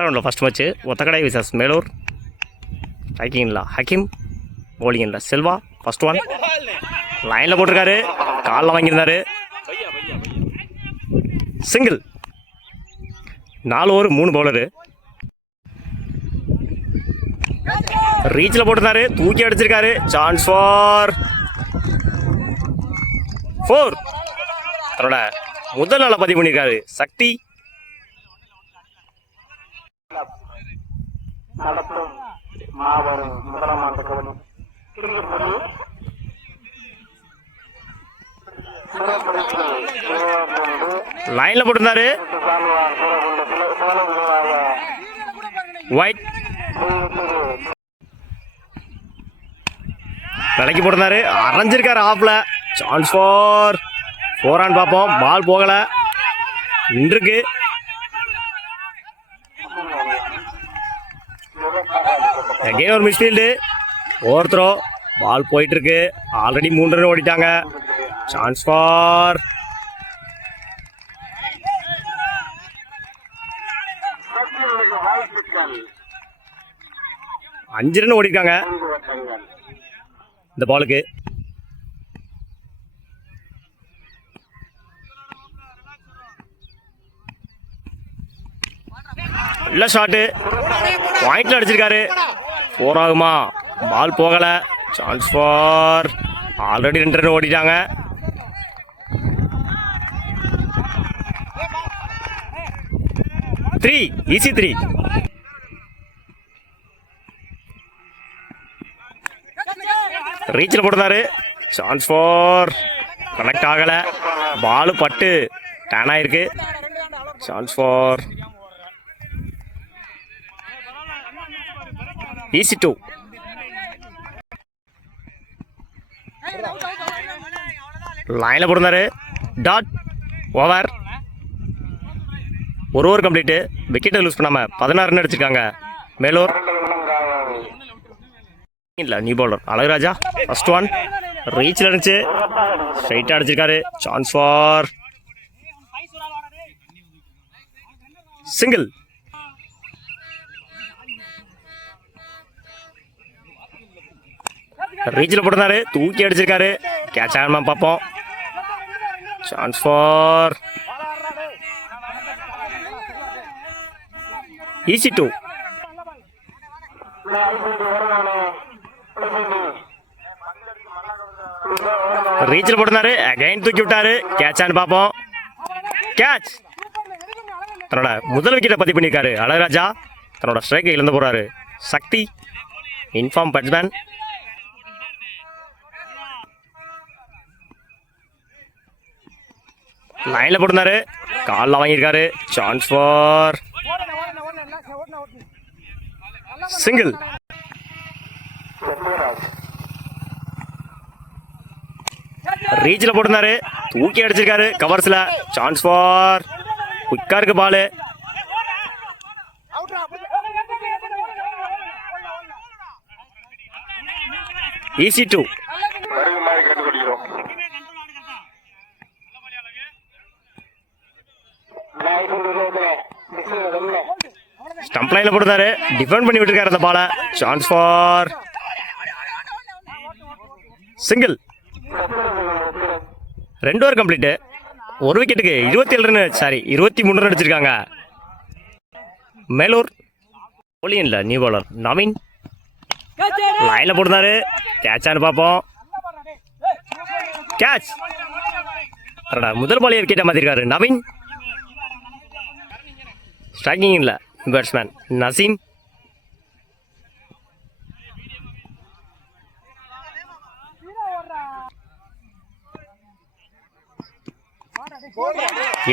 ரவுண்டில் first match Othakadai versus Melur. ஸ்ட்ரைக்கிங்கில் ஹக்கீம், பவுலிங்கில் செல்வா. ஃபஸ்ட் ஒன் லைனில் போட்டிருக்காரு, காலில் வாங்கியிருந்தாரு. சிங்கிள். 4 over 3 bowler. ரீச்சில் போட்டிருந்தாரு, தூக்கி அடிச்சிருக்காரு. Chance for 4. அவரோட முதல் நாளை பதிவு பண்ணியிருக்காரு சக்தி. லைன்ல போட்டிருந்தாரு, ஒயிட் விலைக்கு போட்டிருந்தாரு, அரைஞ்சிருக்காரு ஆஃப்ல. சான்ஸ் ஃபார் 4 ஆன் பார்ப்போம். பால் போகல, நின்றுருக்கு. அகைன் ஒரு மிஸ்ஃபீல்டு, ஓவர்த்ரோ. பால் போயிட்டு இருக்கு. ஆல்ரெடி 3 ரன் ஓடிட்டாங்க. சான்ஸ் ஃபார் 5 ரன் ஓடிருக்காங்க இந்த பாலுக்கு. நல்ல ஷாட்டு, பாயிண்ட்ல அடிச்சிருக்காரு. 4 ஆகுமா? பால் போகல. சான்ஸ் ஃபார் ஆல்ரெடி 2 ரன் ஓடிட்டாங்க. ஈஸி 3. ரீச்சில் போட்டிருந்தாரு. சான்ஸ் ஃபார் கனெக்ட் ஆகல. பால் பட்டு டேன் ஆயிருக்கு. Chance for easy 2. லைனில் போட்டிருந்தாரு. Dot over. 1 over complete. விக்கெட்டை லூஸ் பண்ணாமல் 16 ரன் அடிச்சிருக்காங்க மேலூர். இல்லை new bowler Alaguraja. First one ரீச்சில் இருந்துச்சு, ஸ்ட்ரைட்டாக அடிச்சிருக்காரு. Chance for single. ரீச்சில் போட்டிருந்தாரு, தூக்கி அடிச்சிருக்காரு. கேட்ச் ஆகணுமா பார்ப்போம். Chance for easy 2. ரீச்சில் போட்டிருந்தாரு, அகைன் தூக்கி விட்டாரு. கேட்ச் ஆன்னு பார்ப்போம். கேட்ச். தன்னோட முதல் விக்கெட்டை பதிவு பண்ணியிருக்காரு அழகுராஜா. தன்னோட ஸ்ட்ரைக்கை இழந்து போறாரு சக்தி. Inform batsman. லைனில் போட்டிருந்தாரு, காலில் வாங்கியிருக்காரு. Chance for single. ரீச்சில் போட்டிருந்தாரு, தூக்கி அடிச்சிருக்காரு கவர்ஸ்ல. சான்ஸ் ஃபார் குயிக்கா இருக்கு பாலு. ஈஸி 2. ஸ்டம்ப் லைன்ல போட்டுறாரு, டிஃபெண்ட் பண்ணி விட்டுருக்காரு அந்த பாலை. Chance for single. 2 over complete. 1 விக்கெட்டுக்கு 27 ரன், 23 ரன் அடிச்சிருக்காங்க மேலூர். போலியன்ல நியூ பவுலர் நவீன். லைன்ல போட்டுறாரு, கேட்ச் ஆன்னு பார்ப்போம். கேட்ச். முதல் பாலியர் விக்கெட்டை மாத்திருக்காரு நவீன். ஸ்ட்ரைக்கிங் இல்லை batsman Naseem.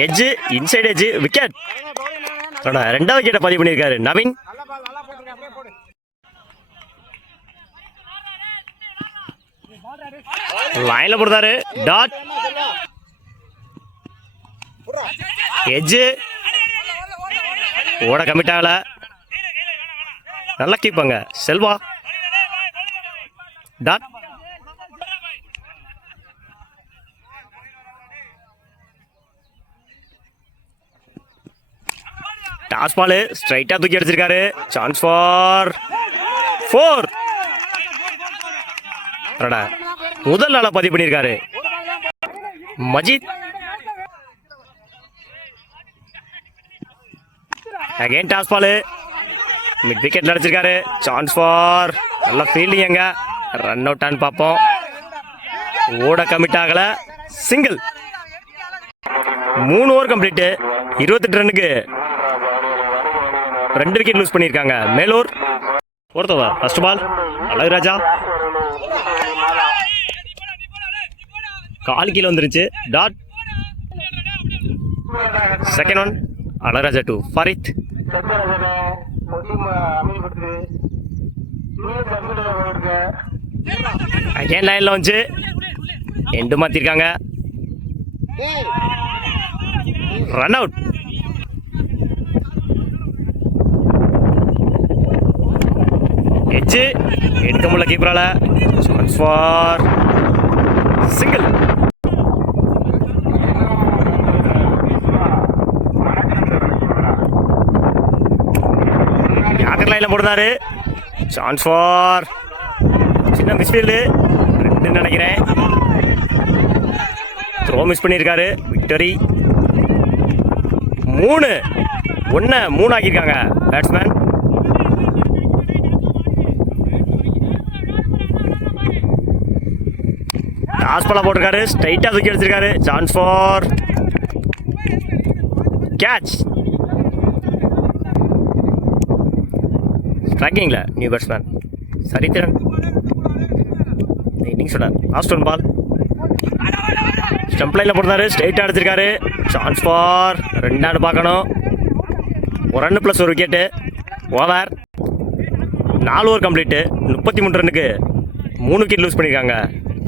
Edge, inside edge, wicket. 2வது விக்கெட்டை பதிவு பண்ணியிருக்காரு நவீன். லைன்ல போடுறாரு, டாட் எட்ஜ். ஓட கமிட் ஆகல. நல்லா கீப்பாங்க செல்வா. டாட். டாஸ் பால் ஸ்ட்ரைட்டா தூக்கி அடிச்சிருக்காரு. Chance for 4. முதல் நாள பதிவு பண்ணியிருக்காரு Majid. Again toss ball mid விக்கெட்ல அடிச்சிருக்காரு. சான்ஸ் ஃபார் நல்ல ஃபீல்டிங். எங்க ரன் அவுட் ஆன்னு பார்ப்போம். ஓட கமிட் ஆகல. சிங்கிள். 3 over complete. 28 ரன்னுக்கு 2 விக்கெட் லூஸ் பண்ணியிருக்காங்க மேலூர். ஒருத்தவா ஃபர்ஸ்ட் பால் அழகுராஜா கால் கீழே வந்துருச்சு. Dot. Second one Azhaguraja to Farid. Again லைன்ல வந்து எண்டு மாத்திருக்காங்க. Run out. எட்ஜ் எடுக்க முடியல கீப்பரால. Chance for single. யாக்கர் லைன்ல போடுறாரு. சான்ஸ் ஃபார் சின்ன மிஸ்ஃபீல்டு 2 நினைக்கிறேன். த்ரோ மிஸ் பண்ணியிருக்காரு. விக்டரி. 3 ஆக்கியிருக்காங்க பேட்ஸ்மேன். டாஸ் பாலா போட்டிருக்காரு. ஸ்ட்ரைட்டா தூக்கி அடிச்சிருக்காரு. Chance for catch. ஸ்ட்ரைக்கிங்ல நியூ பேட்ஸ்மேன் சரித்திரன். இன்னிங்ஸோட லாஸ்ட் ஒன் பால் ஸ்டம்ப் லைன்ல போட்டாரு. ஸ்ட்ரைட்டா அடிச்சிருக்காரு. சான்ஸ் ஃபார் 2 பார்க்கணும். 1 run plus 1 wicket. Over. 4 over complete. 33 ரன்னுக்கு 3 விக்கெட் லூஸ் பண்ணியிருக்காங்க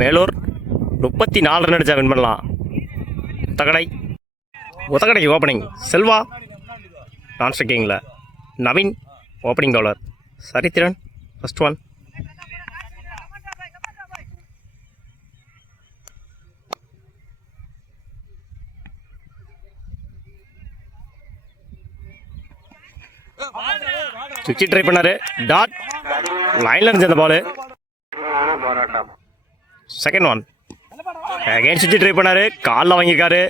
மேலூர். 34 ரன் அடிச்சா வின் பண்ணலாம். ஒத்தக்கடை ஓப்பனிங் செல்வா. நான் ஸ்ட்ரைக்கிங்கில் Naveen. Opening bowler Charithran. First one. சுவிட்ச் ட்ரை பண்ணாரு. டாட். லைன்ல இருந்துச்சு அந்த பால். Second one. அகைன் சுவிட்ச் ட்ரை பண்ணாரு. காலில் வாங்கியிருக்காரு.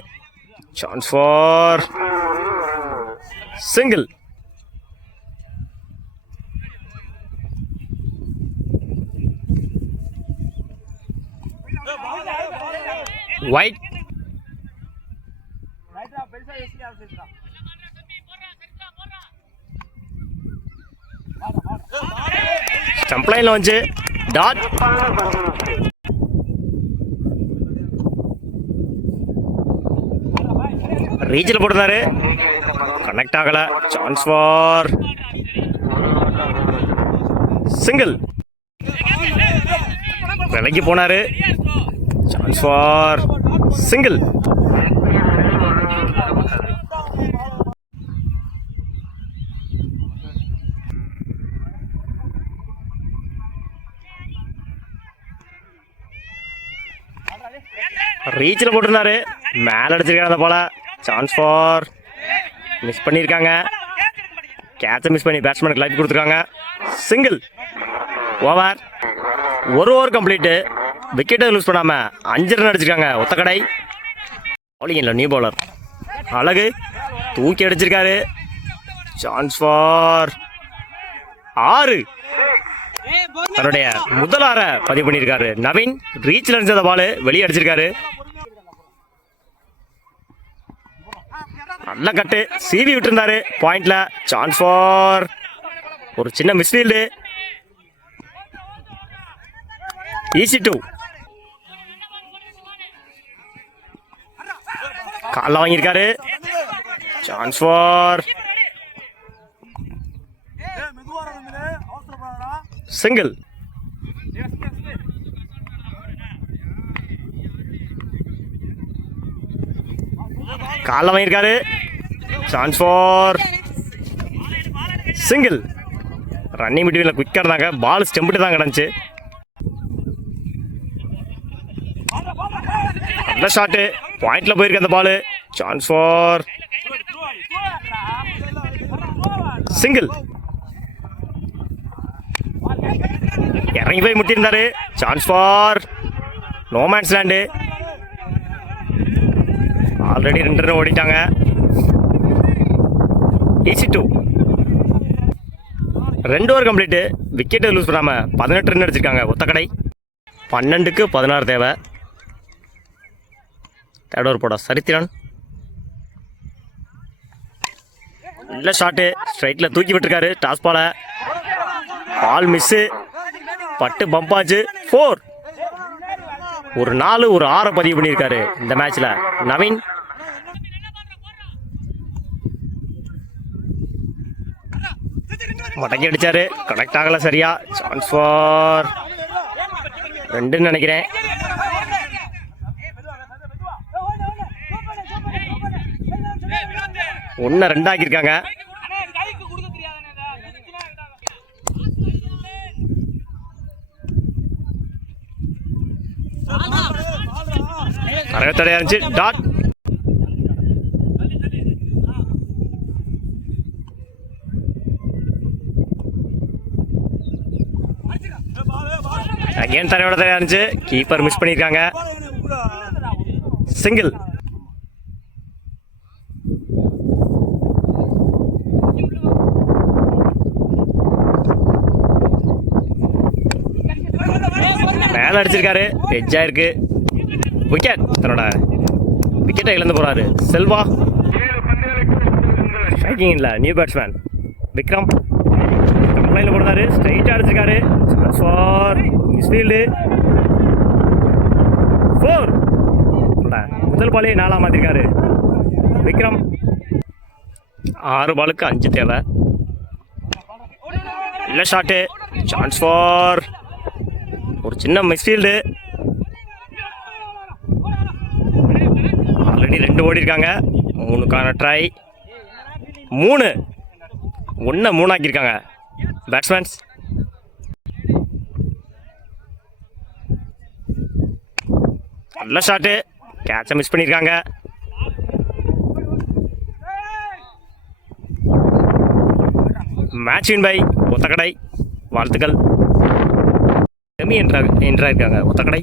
Chance for single. Wide. Stump லைன்ல வந்து டாட். ரீச்சில் போட்டுருந்தாரு. கனெக்ட் ஆகல. Chance for single. விலைக்கு போனாரு. Chance for single. ரீச்சில் போட்டிருந்தாரு. மேலே அடிச்சிருக்காரு அந்த போல. சான்ஸ் ஃபார் மிஸ் பண்ணியிருக்காங்க. கேட்சை மிஸ் பண்ணி பேட்ஸ்மேனுக்கு லைஃப் கொடுத்துருக்காங்க. சிங்கிள். ஓவர். 1 over complete. விக்கெட்டை லூஸ் பண்ணாமல் 5 ரன் அடிச்சிருக்காங்க ஒத்தக்கடை. பவுலிங் இல்லை நியூ பவுலர் அழகு. தூக்கி அடிச்சிருக்காரு. Chance for 6. தன்னுடைய முதல் 6 பதிவு பண்ணியிருக்காரு நவீன். ரீச்சில் இருந்த பால் வெளியே அடிச்சிருக்காரு. நல்ல கட்டு. சிவி விட்டுருந்தாரு பாயிண்ட்ல. சான்ஸ் ஃபார் ஒரு சின்ன மிஸ்ஃபீல்டு. ஈஸி 2. காலில் வாங்கியிருக்காரு. Chance for single. காலில் வாங்கியிருக்காரு. Chance for single. ரன்னிங் பிட்வீனில் குயிக்காக இருந்தாங்க. பால் ஸ்டெம்பிட்டு தான் கிடந்துச்சு. நல்ல ஷாட்டு. பாயிண்ட்ல போயிருக்கு அந்த பால். Chance for single. இறங்கி போய் முட்டியிருந்தாரு. Chance for no man's land. Already 2 run ஓடிட்டாங்க. ஈஸி 2. 2 over complete. விக்கெட்டை லூஸ் பண்ணாமல் 18 ரன் அடிச்சிருக்காங்க ஒத்தக்கடை. 12க்கு 16 தேவை. தேர்ட் ஓவர் போட சரித்திரன். நல்ல ஷாட்டு. ஸ்ட்ரைட்டில் தூக்கி விட்டுருக்காரு. டாஸ் பாலை. பால் மிஸ்ஸு. பட்டு பம்பாச்சு. 4. ஒரு 4 ஒரு 6 பதிவு பண்ணியிருக்காரு இந்த மேட்ச்ல நவீன். மடக்கி அடிச்சாரு. கனெக்ட் ஆகல சரியா. சான்ஸ் ஃபார் 2 நினைக்கிறேன். ஒன்னு 2 ஆக்கியிருக்காங்க. தடையா இருந்துச்சு. டாட். அகைன் தடையோட தடையா இருந்துச்சு. கீப்பர் மிஸ் பண்ணியிருக்காங்க. சிங்கிள். மேல அடிச்சிருக்காரு. எட்ஜ் ஆயிருக்கு. விக்கெட். தன்னோட விக்கெட்டை இழந்து போறாரு செல்வா. ஸ்ட்ரைக்கிங் இல்லை. நியூ பேட்ஸ்மேன் விக்ரம் கம்ப்ளைண்ட் போடுறாரு. ஸ்ட்ரைட்டாக அடிச்சிருக்காரு. Chance for misfield. 4. முதல் பாலே 4 மாற்றிருக்காரு விக்ரம். 6 பாலுக்கு 5 தேவை. இல்லை ஷாட்டு. சான்ஸ் ஃபார் ஒரு சின்ன மிஸ்ஃபீல்டு. ஆல்ரெடி 2 ஓடி இருக்காங்க. 3க்கான ட்ரை. 3. 1 3 ஆக்கியிருக்காங்க பேட்ஸ்மேன்ஸ். நல்ல ஷாட்டு. கேட்சை மிஸ் பண்ணியிருக்காங்க. Match win by Othakadai. வாழ்த்துக்கள். செமி என்ட்ரா இருக்காங்க ஒத்தக்கடை.